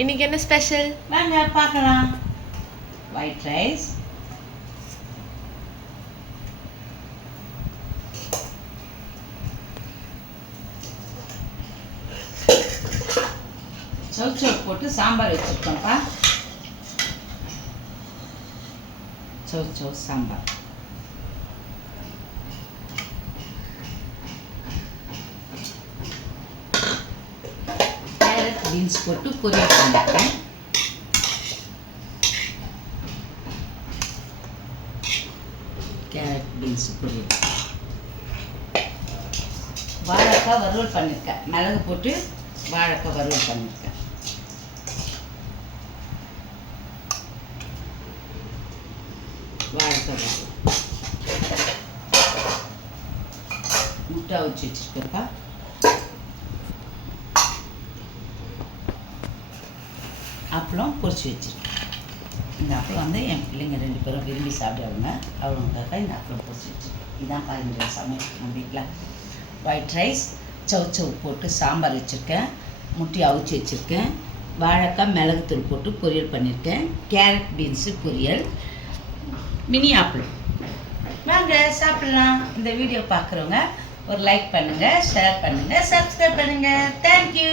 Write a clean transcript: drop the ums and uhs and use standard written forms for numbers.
இன்னைக்கு என்ன ஸ்பெஷல்? வாங்க பார்க்கலாம். ஒயிட் ரைஸ், சௌச்சௌ போட்டு சாம்பார் வச்சுருக்கோம்ப்பா. சௌச்சௌ சாம்பார், கேரட் பீன்ஸ் போட்டு பொரியல் பண்ணிருக்கேன். கேரட் பீன்ஸ் பொரியல், வாழைக்காய் வறுவல் பண்ணியிருக்கேன். மிளகு போட்டு வாழைக்காய் வறுவல் பண்ணியிருக்கேன். வாழைக்காய் வறுவல், முட்டை அவிச்சு வச்சுருக்கேன்ப்பா. அப்பளம் பொரிச்சு வச்சுருக்கேன். இந்த அப்பளம் வந்து என் பிள்ளைங்க 2 பேரும் விரும்பி சாப்பிடுவாங்க. அவங்களுக்காக இந்த அப்பளம் பொரிச்சு வச்சுருக்கேன். இதான் பாருங்க சமையல் நம்ம வீட்டில். ஒயிட் ரைஸ், சௌச்சௌ போட்டு சாம்பார் வச்சுருக்கேன். முட்டை அவிச்சு வச்சுருக்கேன். வாழைக்காய் மிளகுத்தூள் போட்டு பொரியல் பண்ணியிருக்கேன். கேரட் பீன்ஸு பொரியல், மினி அப்பளம். வாங்க சாப்பிட்லாம். இந்த வீடியோ பார்க்குறவங்க ஒரு லைக் பண்ணுங்கள், ஷேர் பண்ணுங்கள், சப்ஸ்கிரைப் பண்ணுங்கள். தேங்க்யூ.